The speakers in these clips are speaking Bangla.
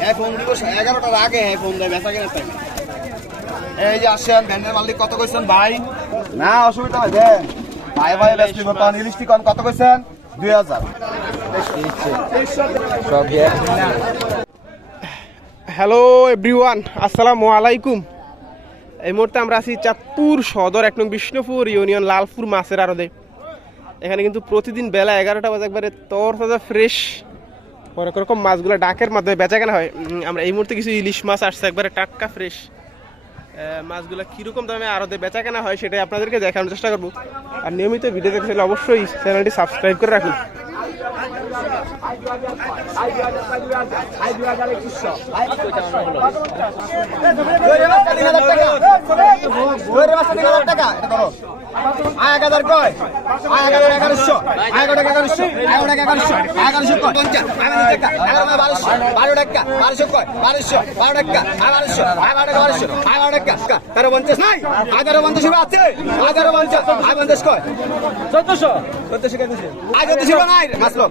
হ্যাঁ ফোন দিব এগারোটার আগে হ্যাঁ ফোন দেয় বেচা কেনার টাইমে এই যে আসেন ভ্যানের মালিক কত কইছেন ভাই? না অসুবিধা হয় দেন। ভাই ভাই ইলিশটি কন কত কইছেন? দুই হাজার। হ্যালো এভরিওয়ান আসসালামু আলাইকুম। এই মুহূর্তে আমরা আছি চাঁদপুর সদর এক নং বিষ্ণুপুর ইউনিয়ন লালপুর মাছের আরদে এখানে কিন্তু প্রতিদিন বেলা এগারোটা বাজে একবারে তর তাজা ফ্রেশ অনেক রকম মাছগুলো ডাকের মাধ্যমে বেচা কেনা হয়। আমরা এই মুহূর্তে কিছু ইলিশ মাছ আসছে, একবারে টাটকা ফ্রেশ। মাছগুলো কীরকম দামে আরদে বেচা কেনা হয় সেটাই আপনাদেরকে দেখানোর চেষ্টা করব। আর নিয়মিত ভিডিও দেখতে চাইলে অবশ্যই চ্যানেলটি সাবস্ক্রাইব করে রাখুন। এক হাজার কয়? এক হাজার এগারোশো। এগারো টাকা এগারোশো। এগারো টাকা এগারোশো। এগারোশো কয়? পঞ্চাশ। এগারো বারোশো। বারো টাকা। বারোশো কয়? বারোশো। বারো টাকা। এগারোশো এগারো টাকা বারোশো। এগারো টাকা। তেরো পঞ্চাশ নাই? এগারো পঞ্চাশ আছে? এগারো পঞ্চাশ। পঞ্চাশ কয়? চোদ্দশো। চোদ্দশো আয় চোদ্দশো নাই মাসলক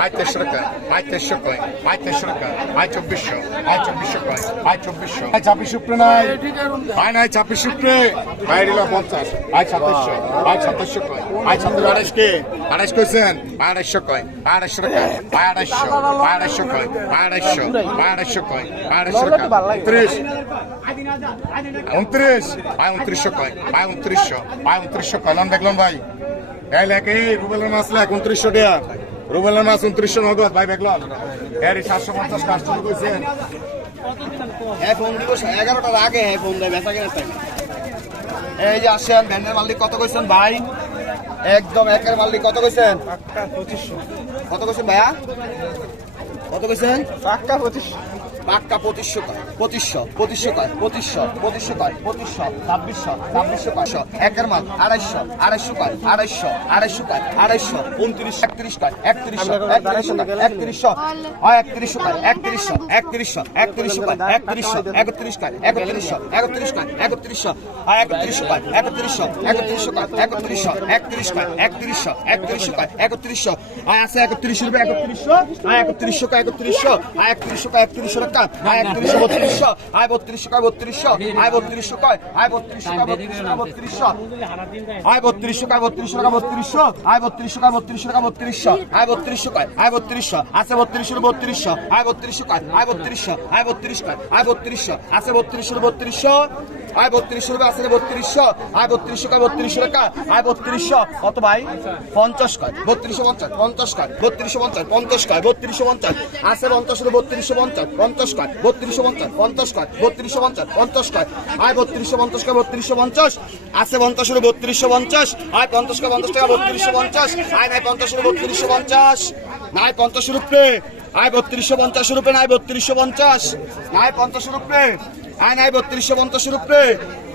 আয় তেরোশো টাকা আয় তেরোশো কয় আয় তেরোশো টাকা আয় চব্বিশশো আয় চব্বিশশো কয় আয় চব্বিশশো আয় ছাব্বিশ উপরে নাই আয় নাই ছাব্বিশ উপরে আয় দিল পঞ্চাশ আয় সাতাশশো আয় সাতাশশো কয় আয় সাতাশ আড়াইশ কে আড়াইশ কইছেন আয় আড়াইশো কয় আয় আড়াইশো টাকা আয় আড়াইশো আয় আড়াইশো কয় আয় আড়াইশো আয় আড়াইশো কয় আয় আড়াইশো টাকা ত্রিশ উনত্রিশ আয় উনত্রিশশো কয় আয় উনত্রিশশো আয় উনত্রিশশো কয় লন দেখলাম ভাই এই লেখ এই রুবেলের মাছ লেখ উনত্রিশশো টাকা রুবেলের মাছ উনত্রিশশো নগদ ভাই দেখলাম হ্যাঁ সাতশো পঞ্চাশ কাস্টমার কইছেন হ্যাঁ ফোন দিব এগারোটার আগে হ্যাঁ ফোন দেয় বেচা কেনার এই যে আসেন ভ্যানের মালিক কত কইছেন ভাই? একদম একের মালিক কত কইছেন? কত কইছেন ভাইয়া? কত কইছেন? পাক্কা পঁচিশ পাক্কা পঁচিশশো কয় পঁচিশশো পঁচিশশো কয় পঁচিশশো পঁচিশশো কয় পঁচিশশো ছাব্বিশশো ছাব্বিশশো কয়শো একের মাল আড়াইশো আড়াইশো কয় আড়াইশো আড়াইশো কয় আড়াইশো উনত্রিশ একত্রিশ কয় একত্রিশশো একত্রিশশো কয় একত্রিশশো হয় একত্রিশশো কয় একত্রিশশো একত্রিশশো একত্রিশশো কয় একত্রিশশো একত্রিশ কয় একত্রিশশো একত্রিশ কয় একত্রিশশো হয় একত্রিশশো কয় একত্রিশশো একত্রিশশো কয় একত্রিশশো একত্রিশ কয় একত্রিশশো একত্রিশশো কয় একত্রিশশো হয় আছে একত্রিশ রুপে একত্রিশশো হয় একত্রিশশো কয় একত্রিশশো হয় একত্রিশশো কয় একত্রিশশো টাকা আয় একত্রিশশো বত্রিশশো আয় বত্রিশশো কয় বত্রিশশো? আয় বত্রিশশো কয়? আয় বত্রিশশো কয় বত্রিশশো হয় বত্রিশশো? কয় বত্রিশশো টাকা বত্রিশশো? আয় বত্রিশশো কয় বত্রিশশো টাকা বত্রিশশো? আয় বত্রিশশো কয়? আয় বত্রিশশো। আছে বত্রিশশো বত্রিশশো। আয় বত্রিশশো কয়? আয় বত্রিশশো। আয় বত্রিশ কয়? আয় বত্রিশশো। আছে বত্রিশশো বত্রিশশো। আয় বত্রিশশো টাকা, আছে বত্রিশশো। আয় বত্রিশশো কয়, বত্রিশশো টাকা? আয় বত্রিশশো। কত ভাই? পঞ্চাশ কয়। বত্রিশশো পঞ্চাশ পঞ্চাশ কয়। বত্রিশশো পঞ্চাশ পঞ্চাশ কয়। বত্রিশশো পঞ্চাশ, আছে পঞ্চাশ বত্রিশশো পঞ্চাশ পঞ্চাশ কয়। বত্রিশশো পঞ্চাশ পঞ্চাশ কয়। বত্রিশশো পঞ্চাশ পঞ্চাশ কয়। আয় বত্রিশশো পঞ্চাশ কয়, বত্রিশশো পঞ্চাশ, আছে পঞ্চাশ বত্রিশশো পঞ্চাশ। আয় পঞ্চাশ কয়, পঞ্চাশ টাকা, বত্রিশশো পঞ্চাশ। আয় নাই পঞ্চাশ বত্রিশশো পঞ্চাশ। নাই পঞ্চাশ রুপে। আয় বত্রিশশো পঞ্চাশ রুপে, নাই বত্রিশশো পঞ্চাশ। নাই পঞ্চাশ রুপে। আয় নাই বত্রিশশো পঞ্চাশ রুপে।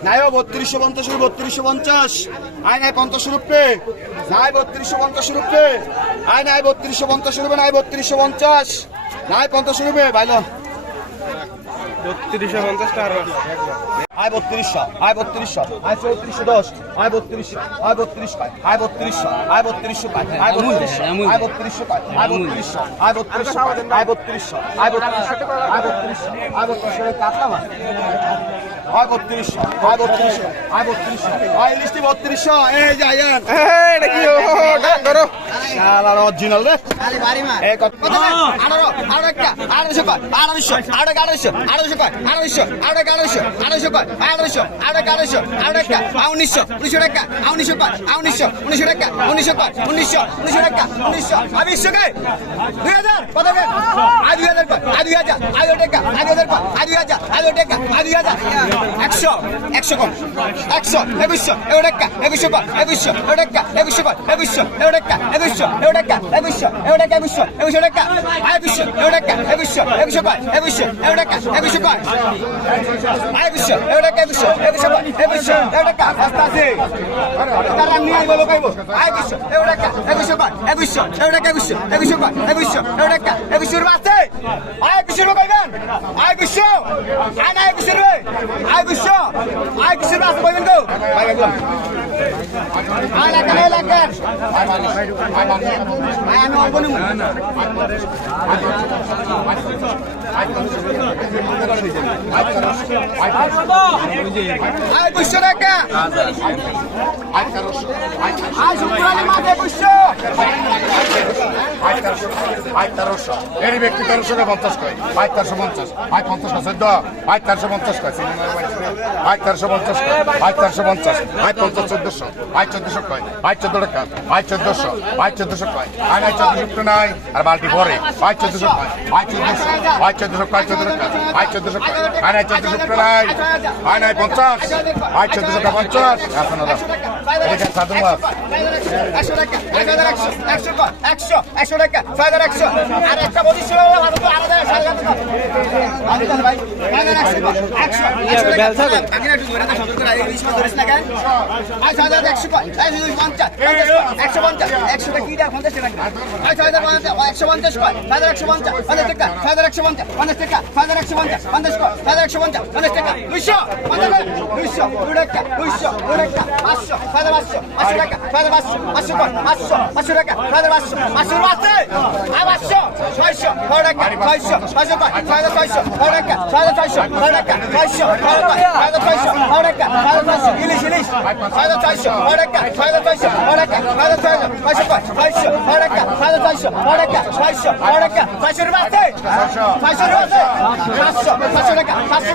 নাই ও বত্রিশশো পঞ্চাশ বত্রিশশো পঞ্চাশ। আয় নাই পঞ্চাশ রূপে নাই বত্রিশশো পঞ্চাশ রূপে। আয় নাই বত্রিশশো পঞ্চাশ রূপে, নাই বত্রিশশো পঞ্চাশ। নাই পঞ্চাশ রূপে ভাইলো বত্রিশশো পঞ্চাশ টাকা আয় বত্রিশশো আয় বত্রিশশো আয় চৌত্রিশশো দশ আয় বত্রিশশো আয় বত্রিশ পায় আয় বত্রিশশো আয় বত্রিশশো পায় আয় বত্রিশশো আয় বত্রিশশো পায় আয় বত্রিশশো আয় বত্রিশশো আয় বত্রিশশো আয় বত্রিশশো আয় বত্রিশশো আয় বত্রিশশো কাটলাম আয় বত্রিশশো আয় বত্রিশশো আয় বত্রিশশো আয় ইলিশটি বত্রিশশো এই যে আয়ান। এটা কি ডাক ধরো। শালার অরিজিনাল রে। এই কত? আঠারো আঠারো একটা আঠারোশো কয় আঠারোশো আঠারো আঠারোশো আঠারোশো কয় আঠারোশো আঠারো আঠারোশো আঠারোশো কয় আঠারোশো আঠারো আঠারোশো আঠারো একটা উনিশশো উনিশশো টাকা উনিশশো কয় উনিশশো উনিশশো টাকা উনিশশো কয় উনিশশো উনিশশো টাকা উনিশশো। আর বিশশো কয় দুই হাজার? কত আর দুই হাজার কয় আর দুই হাজার আর টাকা আর দুই হাজার কয় আর দুই হাজার আর দুই টাকা আর দুই হাজার। একশো একশো কম একশো একুশশো এও টাকা একুশশো কয় একুশশো এও টাকা একুশশো কয় একুশশো এও টাকা একুশশো এও টাকা একুশশো এও টাকা একুশশো একুশশো টাকা একুশশো এও টাকা একুশশো একুশশো কয় একুশশো এও টাকা একুশশো আয় একুশশো এও টাকা একুশশো একুশশো কয় একুশশো এও টাকা রাস্তা আছে তারা নিয়ে আইবো লোকাইবো আয় একুশশো এও টাকা একুশশো কয় একুশশো এও টাকা একুশশো একুশশো কয় একুশশো এও টাকা একুশশো আছে একুশশো লোকাইবেন আয় একুশশো আয় না একুশশো রুপে আয় দুশো আয় বলবেন তো ভাই একদম আয় লাগান আয় লাগান আয় আমি অল্প নিব এর ব্যক্তি তেরোশো পঞ্চাশ কয় আয় তেরোশো পঞ্চাশ আয় পঞ্চাশ কয় চোদ্দ আয় তেরোশো পঞ্চাশ কয় আয় তেরোশো পঞ্চাশ কয় আয় তেরোশো পঞ্চাশ আয় পঞ্চাশ চোদ্দশো আয় চোদ্দশো কয় আয় চোদ্দ টাকা আয় চোদ্দশো আয় চোদ্দশো কয় আয় নাই চোদ্দশো নাই আর বালতি পরে আয় চোদ্দশো কয় আয় চোদ্দশো আয় চোদ্দশো কয় চোদ্দ টাকা আয় চোদ্দশো আয় নাই চোদ্দশো নাই আয় নাই পঞ্চাশ? আয় চোদ্দশো টাকা পঞ্চাশ? এখন সাধু মাছ একশো একশো টাকা ছয় হাজার একশো আর একটা হাজার একশো কর, একশো টাকা। মাস একশো পঞ্চাশ, পঞ্চাশ একশো পঞ্চাশ, একশো? পঞ্চাশ পঞ্চাশ, একশো পঞ্চাশ একশো পঞ্চাশ, পঞ্চাশ টাকা, হাজার একশো পঞ্চাশ, পঞ্চাশ হাজার একশো পঞ্চাশ, পঞ্চাশ টাকা, দুইশো, পঞ্চাশ দুইশো, দুই টাকা, দুইশো, দুই টাকা, পাঁচশো, হাজার পাঁচশো, পাঁচশো টাকা, হাজার পাঁচশো, পাঁচশো পাঁচশো, পাঁচশো টাকা, হাজার পাঁচশো, পাঁচশোর পাঁচে, আয় পাঁচশো, ছয়শো, ছয় টাকা, ছয়শো, ছয়শো ছয় হাজার ছয়শো, ছয় টাকা, হাজার ছয়শো, ছয় টাকা, ছয়শো, ছয় টাকা, হাজার ছয়শো, ছয় টাকা, হাজার ছয়শো, ইলিশ, ইলিশ, হাজার ছয়শো, ছয় টাকা, হাজার ছয়শো, ছয় টাকা, হাজার ছয়শো, ছয়শো কর, ছয়শো, ছয় টাকা, হাজার ছয়শো, ছয় টাকা, ছয়শো, ছয় টাকা, ছয়শোর পাঁচে, ছয়শোর কর, পাঁচশো,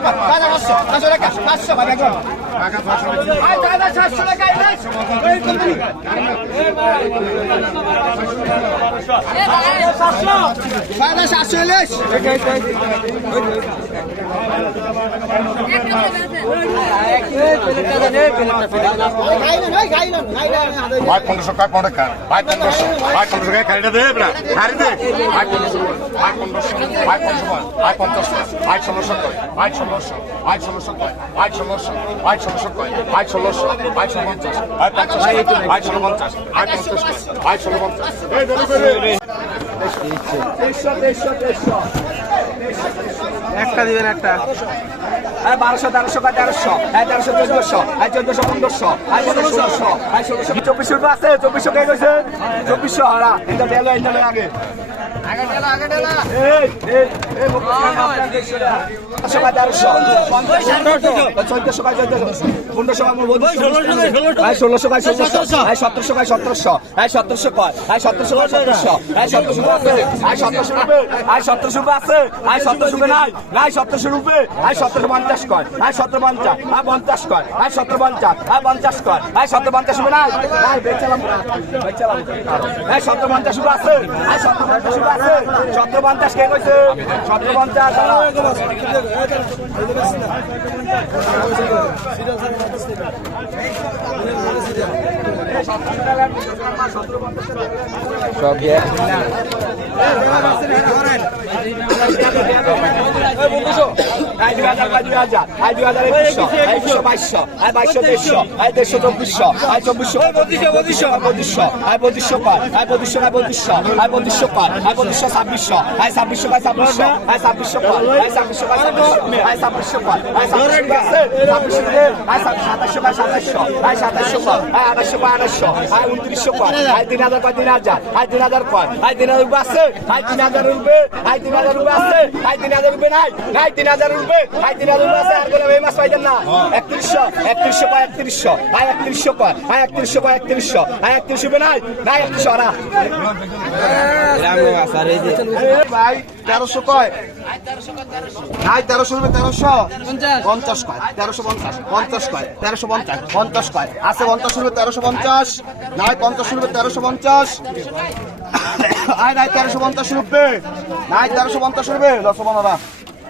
ভাই পনেরোশো কয় পনেরো টাকা ভাই পনেরোশো ভাই পনেরোশো না খাই দে ভাই পনেরোশো ভাই পনেরোশো ভাই পনেরোশো ভাই পঞ্চাশ ভাই ষোলোশো কয়। ভাই ষোলোশো। ভাই ষোলোশো কয়। ভাই ষোলোশো। ভাই ষোলোশো কয়। ভাই ষোলোশো। ভাই ষোলো পঞ্চাশ। ভাই পঞ্চাশ ভাই ষোলো পঞ্চাশ। ভাই পঞ্চাশ ভাই ষোলো পঞ্চাশ। একটা দিবেন একটা। হ্যাঁ বারোশো তেরোশো বা তেরোশো। হ্যাঁ তেরোশো চোদ্দশো। হ্যাঁ চোদ্দশো পনেরোশো। হ্যাঁ পনেরো ষোলোশো হ্যাঁ ষোলোশো চব্বিশশো আছে চব্বিশশো কে গেছে চব্বিশশো হারা এটা ঢেলো এটা আগে। চোদ্দশো বা চোদ্দশো পনেরোশো বা পনেরোশো হ্যাঁ ষোলোশো বা ষোলোশো হ্যাঁ সতেরোশো বা সতেরোশো হ্যাঁ সতেরোশো কয় হ্যাঁ সতেরোশো বা সতেরোশো হ্যাঁ সতেরোশো হ্যাঁ সতেরোশো হ্যাঁ সতেরোশো আছে হ্যাঁ সতেরোশো নাই নাই সতেরোশো রুপে হ্যাঁ সতেরো পঞ্চাশ কয় হ্যাঁ সতেরো পঞ্চাশ হ্যাঁ পঞ্চাশ কয় হ্যাঁ সতেরো পঞ্চাশ হ্যাঁ পঞ্চাশ কয় হ্যাঁ সতেরো পঞ্চাশ রুপে নাই হ্যাঁ হ্যাঁ সতেরো পঞ্চাশ রুপে আছে সতেরো পঞ্চাশ কে কইছে? সতেরো পঞ্চাশ আই দুই হাজার আই দুই তিন হাজার তিন হাজার আই তিন হাজার পার আই তিন হাজার রুপে আছে আই তিন হাজার রুপে তিন হাজার আছে আই তিন হাজার রুপে নাই নাই তিন হাজার রুপে আই তিন হাজার না। একত্রিশশো একত্রিশশো পায় একত্রিশশো। আই একত্রিশশো পায় আই একত্রিশশো পায় একত্রিশশো। আই একত্রিশ রুপে নাই নাই একত্রিশশো আরা তেরোশো কয়? নাই তেরোশো রুপে তেরোশো। পঞ্চাশ কয়? তেরোশো পঞ্চাশ। পঞ্চাশ কয়? তেরোশো পঞ্চাশ। পঞ্চাশ কয়? আছে পঞ্চাশ রুপে তেরোশো পঞ্চাশ। নাই পঞ্চাশ রুপে তেরোশো পঞ্চাশ। আয়, নাই তেরোশো পঞ্চাশ রুপে নাই তেরোশো পঞ্চাশ রুপে দশ পনেরো।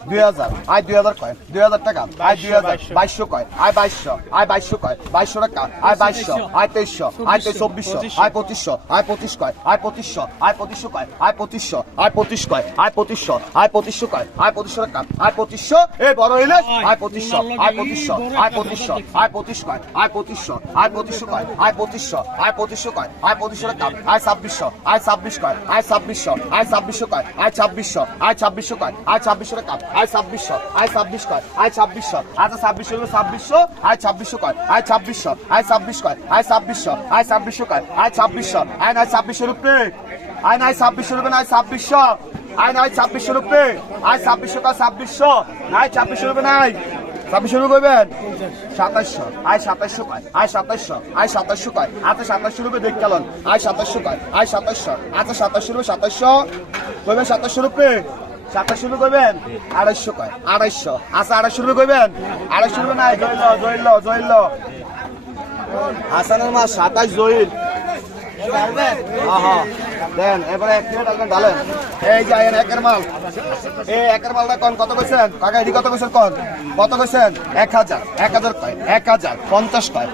দুই হাজার আয় দুই হাজার কয় দুই হাজার টাকা আয় দুই হাজার বাইশশো কয় আয় বাইশশো আয় বাইশশো কয় বাইশশো টাকা আয় বাইশশো আয় তেইশশো আয় তেইশ চব্বিশশো আয় পঁচিশশো আয় পঁচিশ কয় আয় পঁচিশশো আয় পঁচিশশো কয় আয় পঁচিশশো আয় পঁচিশ কয় আয় পঁচিশশো আয় পঁচিশশো কয় আয় পঁচিশশো টাকা আয় পঁচিশশো এ বড় হইলে আয় পঁচিশশো আয় পঁচিশশো আয় পঁচিশশো আয় পঁচিশ কয় আয় পঁচিশশো আয় পঁচিশশো কয় আয় পঁচিশশো আয় পঁচিশশো কয় আয় পঁচিশশো টাকা আয় ছাব্বিশশো আয় ছাব্বিশ কয় আয় ছাব্বিশশো আয় ছাব্বিশশো কয় আয় ছাব্বিশশো আয় ছাব্বিশশো কয় আয় ছাব্বিশশো টাকা আয় ছাব্বিশশো, আয় ছাব্বিশ আয় ছাব্বিশশো। আচ্ছা ছাব্বিশশো আয় ছাব্বিশশো আয় ছাব্বিশ আয় ছাব্বিশশো, আয় আয় ছাব্বিশশো। আয় আয় আয় ছাব্বিশশো রুপে, আয় ছাব্বিশশো ছাব্বিশশো। ছাব্বিশশো রুপে করবেন সাতাশশো। আয় সাতাশশো কয় সাতাশশো, আয় কয়। আচ্ছা রুপে সাতাশশো কয়, আয় সাতাশশো। আচ্ছা রুপে রুপে? সাতাশশো রুপে করবেন? আড়াইশো কয়? আড়াইশো। আচ্ছা আড়াইশো রুপে করবেন? আড়াইশো রুপে নাই জইল জইল জইল হাসানের মা সাতাশ জইল আহা, দেন এবারে এক ডালেন। এই যে একের মাল। এই একের মালটা কন কত কইছেন? কাকা এটি কত কইছেন কন? কত কইছেন? এক হাজার। এক হাজার কয়? এক হাজার। পঞ্চাশ কয়?